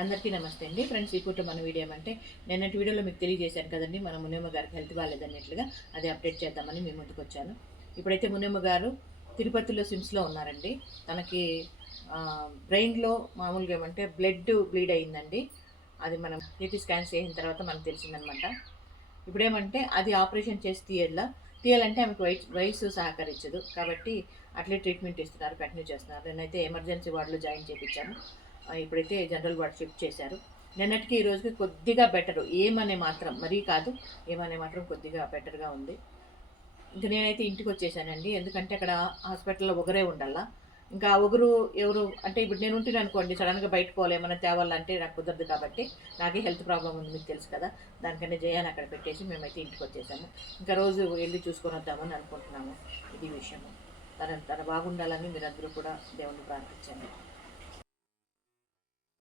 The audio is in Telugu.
అందరికీ నమస్తే అండి ఫ్రెండ్స్. ఈ పూట మన వీడియో ఏమంటే నిన్నటి వీడియోలో మీకు తెలియజేశాను కదండి, మన మునియమ్మ గారికి హెల్త్ బాగాలేదన్నట్లుగా అది అప్డేట్ చేద్దామని మీ ముందుకు వచ్చాను. ఇప్పుడైతే మునియమ్మ గారు తిరుపతిలో స్విమ్స్లో ఉన్నారండి. తనకి బ్రెయిన్లో మామూలుగా ఏమంటే బ్లీడ్ అయిందండి. అది మనం సిటీ స్కాన్స్ చేసిన తర్వాత మనకు తెలిసిందనమాట. ఇప్పుడేమంటే అది ఆపరేషన్ చేసి తీయాలంటే ఆమెకు వయసు సహకరించదు కాబట్టి అట్లే ట్రీట్మెంట్ ఇస్తున్నారు, కంటిన్యూ చేస్తున్నారు. నేనైతే ఎమర్జెన్సీ వార్డులో జాయిన్ చేయించాను. ఇప్పుడైతే జనరల్ వార్డ్ షిఫ్ట్ చేశారు. నిన్నటికి ఈ రోజుకి కొద్దిగా బెటరు, ఏమనే మాత్రం మరీ కాదు, ఏమనే మాత్రం కొద్దిగా బెటర్గా ఉంది. ఇంకా నేనైతే ఇంటికి వచ్చేసానండి. ఎందుకంటే అక్కడ హాస్పిటల్లో ఒకరే ఉండాలా. ఇంకా ఆ ఒకరు ఎవరు అంటే ఇప్పుడు నేను ఉంటున్నాను అనుకోండి, సడన్గా బయట పోవాలి ఏమైనా తేవాలంటే నాకు కుదరదు. కాబట్టి నాకే హెల్త్ ప్రాబ్లం ఉంది, మీకు తెలుసు కదా. దానికన్నా జయాన్ని అక్కడ పెట్టేసి మేమైతే ఇంటికి వచ్చేసాము. ఇంకా రోజు వెళ్ళి చూసుకొని వద్దామని అనుకుంటున్నాము. ఇది విషయము. తన బాగుండాలని మీరందరూ కూడా దేవుణ్ణి ప్రార్థించండి.